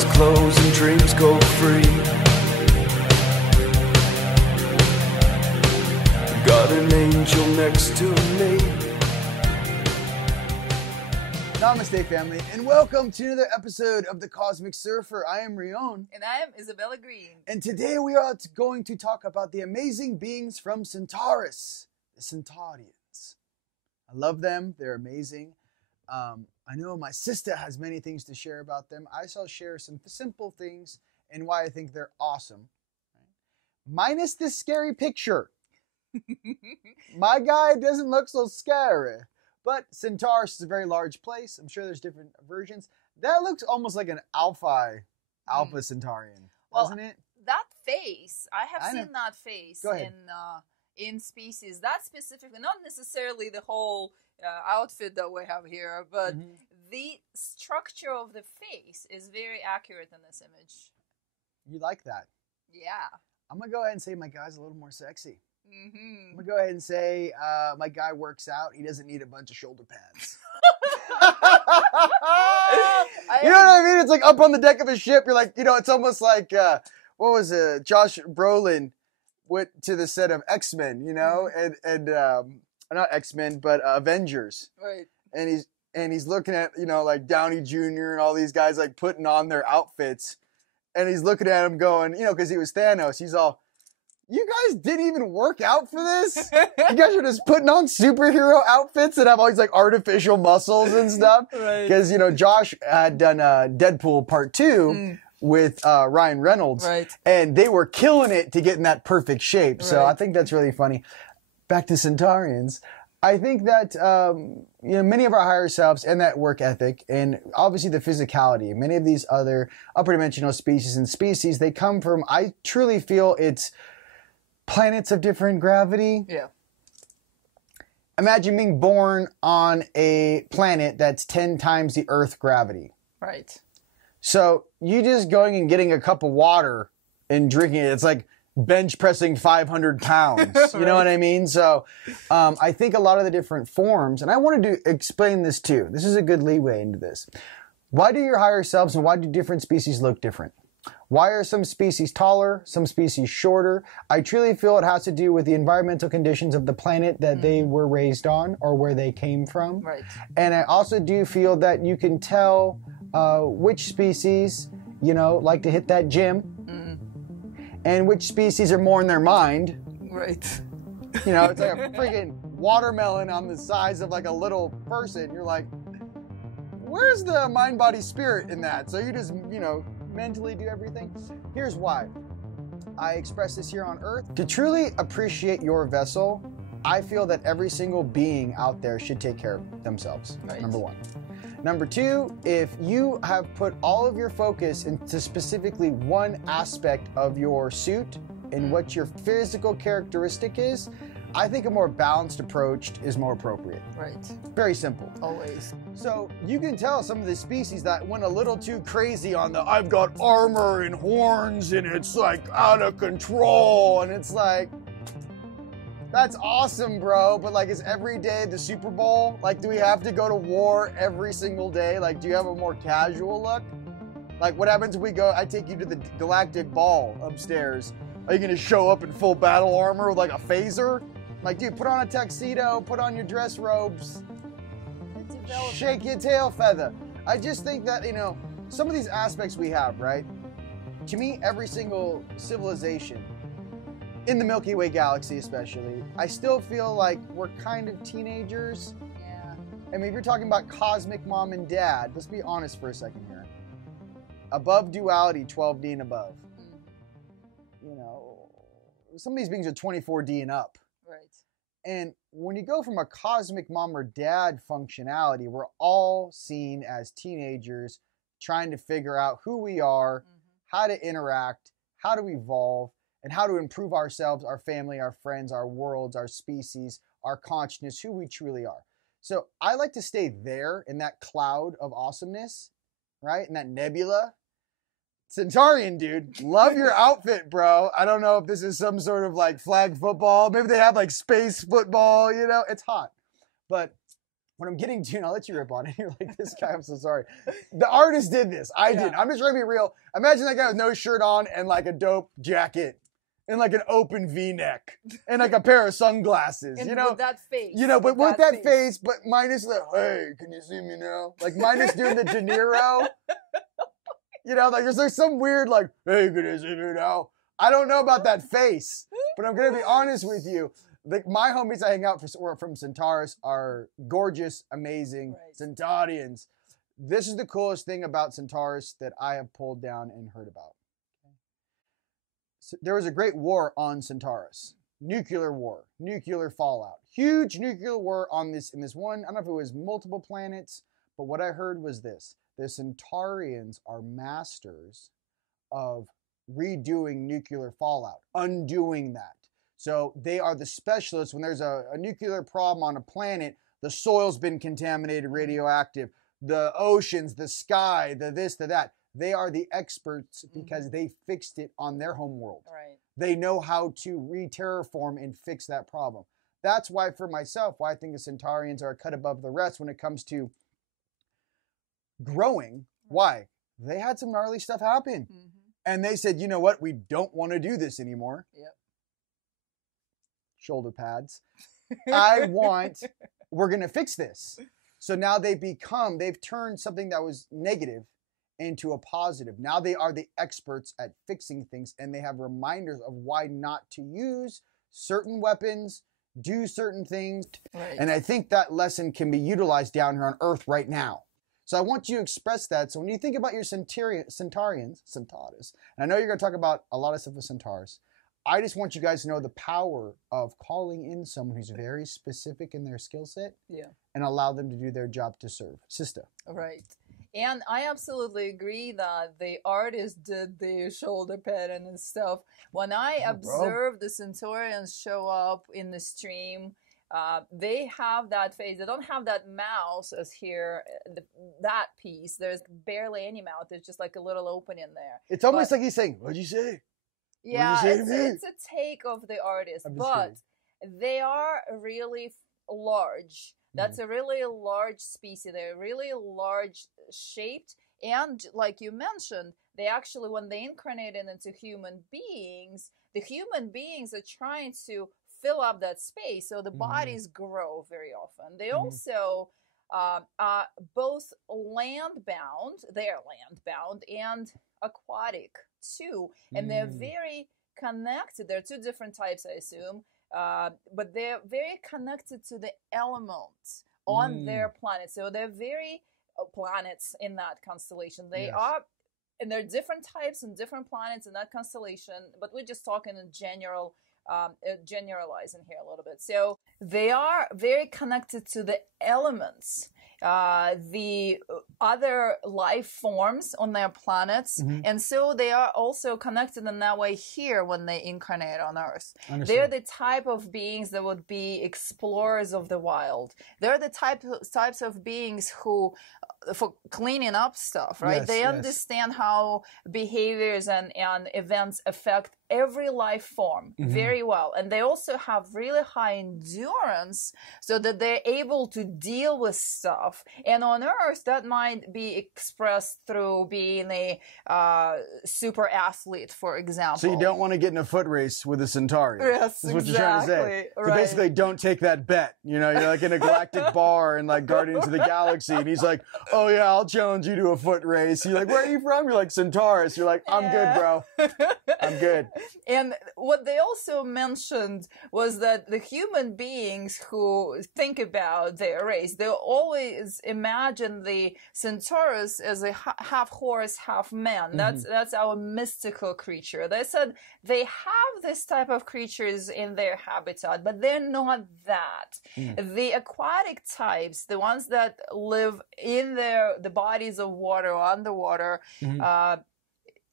eyes close and dreams go free. Got an angel next to me. Namaste, family, and welcome to another episode of The Cosmic Surfer. I am Rion. And I am Isabella Greene. And today we are going to talk about the amazing beings from Centaurus, the Centaurians. I love them. They're amazing. I know my sister has many things to share about them. I shall share some simple things and why I think they're awesome. Minus this scary picture. My guy doesn't look so scary. But Centaurus is a very large place. I'm sure there's different versions. That looks almost like an Alpha Centaurian, doesn't it? That face, I have seen that face in species. That specifically, not necessarily the whole outfit that we have here, but the structure of the face is very accurate in this image. You like that? Yeah. I'm going to go ahead and say my guy's a little more sexy. I'm going to go ahead and say my guy works out. He doesn't need a bunch of shoulder pads. You know what I mean? It's like up on the deck of a ship. You're like, it's almost like, what was it? Josh Brolin went to the set of X-Men, and not X-Men, but Avengers. Right. And he's looking at, like Downey Jr. and all these guys like putting on their outfits. And he's looking at him going, because he was Thanos. He's all, you guys didn't even work out for this? You guys are just putting on superhero outfits that have all these like artificial muscles and stuff. Because, Josh had done Deadpool Part 2 with Ryan Reynolds. Right. And they were killing it to get in that perfect shape. So I think that's really funny. Back to Centaurians. I think that, many of our higher selves and that work ethic and obviously the physicality, many of these other upper dimensional species, they come from, I truly feel it's planets of different gravity. Yeah. Imagine being born on a planet that's 10 times the Earth gravity. Right. So you just going and getting a cup of water and drinking it, it's like bench pressing 500 pounds. You know what I mean? So I think a lot of the different forms, and I wanted to explain this too. This is a good leeway into this. Why do your higher selves and why do different species look different? Why are some species taller, some species shorter? I truly feel it has to do with the environmental conditions of the planet that they were raised on or where they came from. Right. And I also do feel that you can tell which species, like to hit that gym and which species are more in their mind. Right. It's like a friggin' watermelon on the size of like a little person. You're like, where's the mind, body, spirit in that? So you just, mentally do everything. Here's why. I express this here on Earth. To truly appreciate your vessel, I feel that every single being out there should take care of themselves. Right. Number one. Number two, if you have put all of your focus into specifically one aspect of your suit and what your physical characteristic is, I think a more balanced approach is more appropriate. Right. Very simple. Always. So you can tell some of the species that went a little too crazy on the I've got armor and horns and it's like out of control, and it's like, that's awesome, bro, but like, is every day the Super Bowl? Like, do we have to go to war every single day? Like, do you have a more casual look? Like, what happens if I take you to the Galactic Ball upstairs? Are you gonna show up in full battle armor with like a phaser? Like, dude, put on a tuxedo, put on your dress robes, shake your tail feather. I just think that, some of these aspects we have, right? To me, every single civilization, in the Milky Way galaxy especially, I still feel like we're kind of teenagers. Yeah. I mean, if you're talking about cosmic mom and dad, let's be honest for a second here. Above duality, 12D and above. Some of these beings are 24D and up. Right. And when you go from a cosmic mom or dad functionality, we're all seen as teenagers trying to figure out who we are, how to interact, how to evolve, and how to improve ourselves, our family, our friends, our worlds, our species, our consciousness, who we truly are. So I like to stay there in that cloud of awesomeness, right? In that nebula. Centaurian, dude, love your outfit, bro. I don't know if this is some sort of like flag football. Maybe they have like space football, it's hot. But what I'm getting to, and I'll let you rip on it. You're like, this guy, I'm so sorry. The artist did this. I didn't. I'm just trying to be real. Imagine that guy with no shirt on and like a dope jacket and like an open V-neck and like a pair of sunglasses, and you know? with that face. You know, but with that face, but minus the, hey, can you see me now? Like minus doing the De Niro. You know, like there's some weird like, hey, can you see me now? I don't know about that face, but I'm going to be honest with you. Like my homies I hang out from Centaurus are gorgeous, amazing Centaurians. This is the coolest thing about Centaurus that I have pulled down and heard about. So there was a great war on Centaurus. Nuclear war, nuclear fallout. Huge nuclear war on this in this one. I don't know if it was multiple planets, but what I heard was this. The Centaurians are masters of redoing nuclear fallout, undoing that. So they are the specialists when there's a nuclear problem on a planet, the soil's been contaminated, radioactive, the oceans, the sky, the this, the that. They are the experts because they fixed it on their home world. Right. They know how to re-terraform and fix that problem. That's why for myself, why I think the Centaurians are a cut above the rest when it comes to growing. Why? They had some gnarly stuff happen. And they said, you know what? We don't want to do this anymore. Yep. Shoulder pads. We're going to fix this. So now they've turned something that was negative into a positive. Now they are the experts at fixing things, and they have reminders of why not to use certain weapons, do certain things. Right. And I think that lesson can be utilized down here on Earth right now. So I want you to express that. So when you think about your Centaurus, and I know you're going to talk about a lot of stuff with Centaurus, I just want you guys to know the power of calling in someone who's very specific in their skill set and allow them to do their job to serve. Sister. Right. And I absolutely agree that the artist did the shoulder pattern and stuff. When I observed the Centaurians show up in the stream, they have that face. They don't have that mouth as here, that piece. There's barely any mouth. There's just like a little opening there. It's almost like he's saying, what'd you say? Yeah, it's a take of the artist, but they are really large. That's a really large species. They're really large shaped. And like you mentioned, they actually, when they incarnated into human beings, the human beings are trying to fill up that space. So the bodies grow very often. They also are both land-bound, they're land-bound, and aquatic too. And they're very connected. There are two different types, I assume. But they're very connected to the elements on their planet. So they're very planets in that constellation. They are, and there are different types and different planets in that constellation, but we're just talking in general, generalizing here a little bit. So they are very connected to the elements, the other life forms on their planets, and so they are also connected in that way here when they incarnate on Earth. They're the type of beings that would be explorers of the wild. They're the types of beings who, for cleaning up stuff, right? They understand how behaviors and events affect every life form very well. And they also have really high endurance so that they're able to deal with stuff. And on Earth, that might be expressed through being a super athlete, for example. So you don't want to get in a foot race with a Centaurian. Yes, That's what you're trying to say. So basically, don't take that bet. You know, you're like in a galactic bar and like Guardians of the Galaxy, and he's like, oh yeah, I'll challenge you to a foot race. You're like, where are you from? You're like, Centaurus. You're like, I'm good, bro. I'm good. And what they also mentioned was that the human beings who think about their race, they always imagine the Centaurus as a half horse, half man. That's our mystical creature. They said they have this type of creatures in their habitat, but they're not that. The aquatic types, the ones that live in the bodies of water or underwater,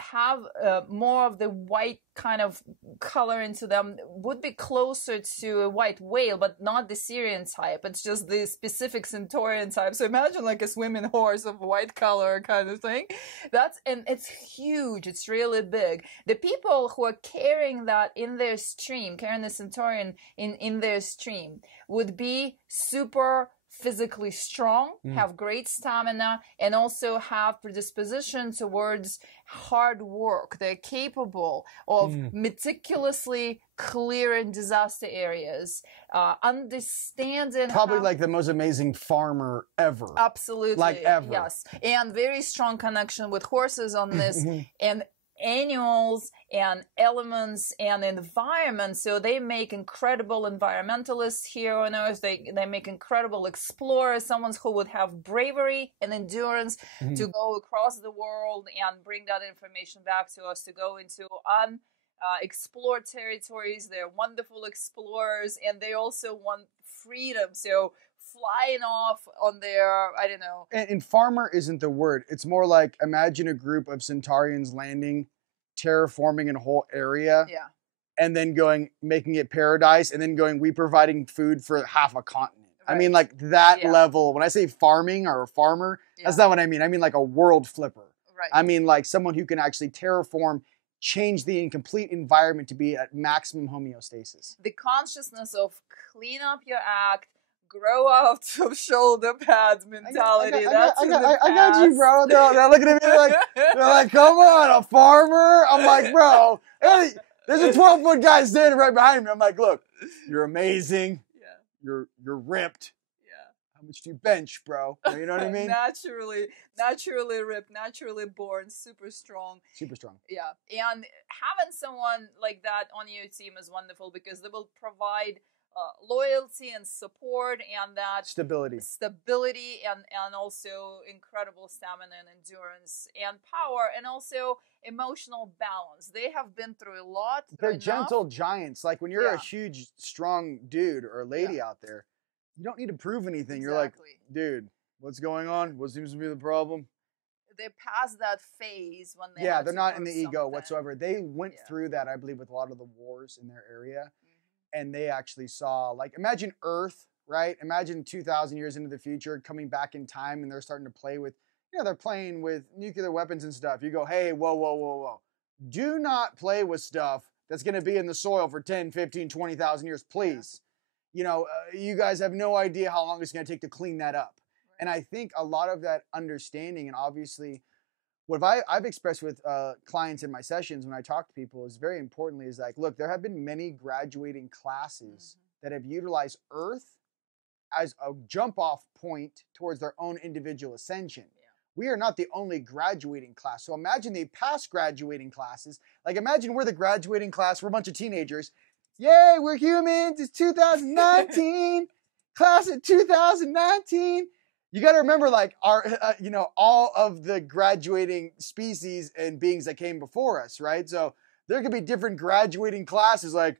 have more of the white kind of color into them, would be closer to a white whale, but not the Syrian type. It's just the specific Centaurian type. So imagine like a swimming horse of white color kind of thing. And it's huge. It's really big. The people who are carrying that in their stream, carrying the Centaurian in their stream, would be super physically strong, have great stamina, and also have predisposition towards hard work. They're capable of meticulously clearing disaster areas, understanding probably like the most amazing farmer ever. Absolutely. Like ever. Yes. And very strong connection with horses on this and animals and elements and environment. So they make incredible environmentalists here on Earth. They make incredible explorers, someone who would have bravery and endurance to go across the world and bring that information back to us, to go into unexplored territories. They're wonderful explorers, and they also want freedom. So flying off on their, I don't know. And farmer isn't the word. It's more like, imagine a group of Centaurians landing, terraforming a whole area. Yeah. And then going, making it paradise, and then going, we providing food for half a continent. Right. I mean, like that level. When I say farming or a farmer, that's not what I mean. I mean like a world flipper. Right. I mean like someone who can actually terraform, change the incomplete environment to be at maximum homeostasis. The consciousness of clean up your act, grow out of shoulder pads mentality. I got you, bro. They're looking at me like, they're like, come on, a farmer? I'm like, bro, hey, there's a 12-foot guy standing right behind me. I'm like, look, you're amazing. Yeah. You're ripped. How much do you bench, bro? You know what I mean? naturally ripped, naturally born, super strong. Super strong. Yeah. And having someone like that on your team is wonderful because they will provide loyalty and support and that stability and also incredible stamina and endurance and power and also emotional balance. They have been through a lot. They're gentle giants. Like when you're a huge, strong dude or lady out there, you don't need to prove anything. You're like, dude, what's going on? What seems to be the problem? They're past that phase when they they're not in the ego whatsoever. They went through that, I believe, with a lot of the wars in their area. And they actually saw, like, imagine Earth, right? Imagine 2,000 years into the future coming back in time and they're starting to play with, they're playing with nuclear weapons and stuff. You go, hey, whoa. Do not play with stuff that's going to be in the soil for 10, 15, 20,000 years, please. You guys have no idea how long it's going to take to clean that up. Right. And I think a lot of that understanding, and obviously what I've expressed with clients in my sessions when I talk to people is very importantly is like, look, there have been many graduating classes that have utilized Earth as a jump off point towards their own individual ascension. Yeah. We are not the only graduating class. So imagine the past graduating classes. Like imagine we're the graduating class. We're a bunch of teenagers. Yay, we're humans. It's 2019. Class of 2019. You got to remember, like, our, all of the graduating species and beings that came before us, right? So there could be different graduating classes, like,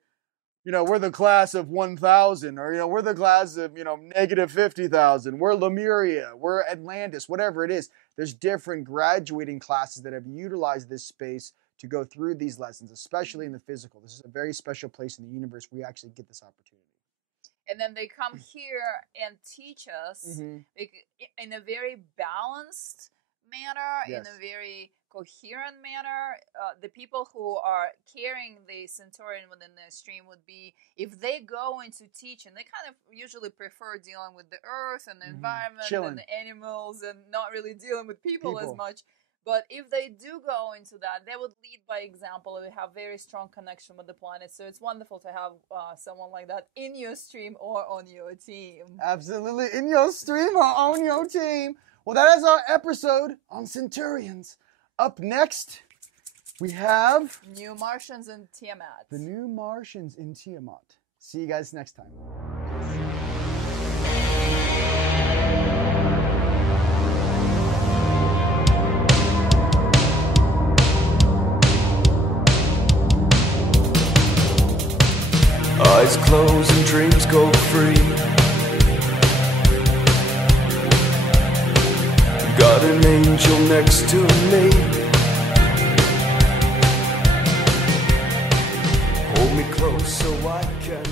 we're the class of 1,000, or, we're the class of, negative 50,000. We're Lemuria, we're Atlantis, whatever it is. There's different graduating classes that have utilized this space to go through these lessons, especially in the physical. This is a very special place in the universe where we actually get this opportunity. And then they come here and teach us in a very balanced manner, in a very coherent manner. The people who are carrying the Centauran within their stream would be, if they go into teaching, they kind of usually prefer dealing with the earth and the environment and the animals and not really dealing with people as much. But if they do go into that, they would lead by example. They have very strong connection with the planet. So it's wonderful to have someone like that in your stream or on your team. Absolutely. In your stream or on your team. Well, that is our episode on Centurions. Up next, we have... New Martians in Tiamat. The New Martians in Tiamat. See you guys next time. Eyes closed and dreams go free. Got an angel next to me. Hold me close so I can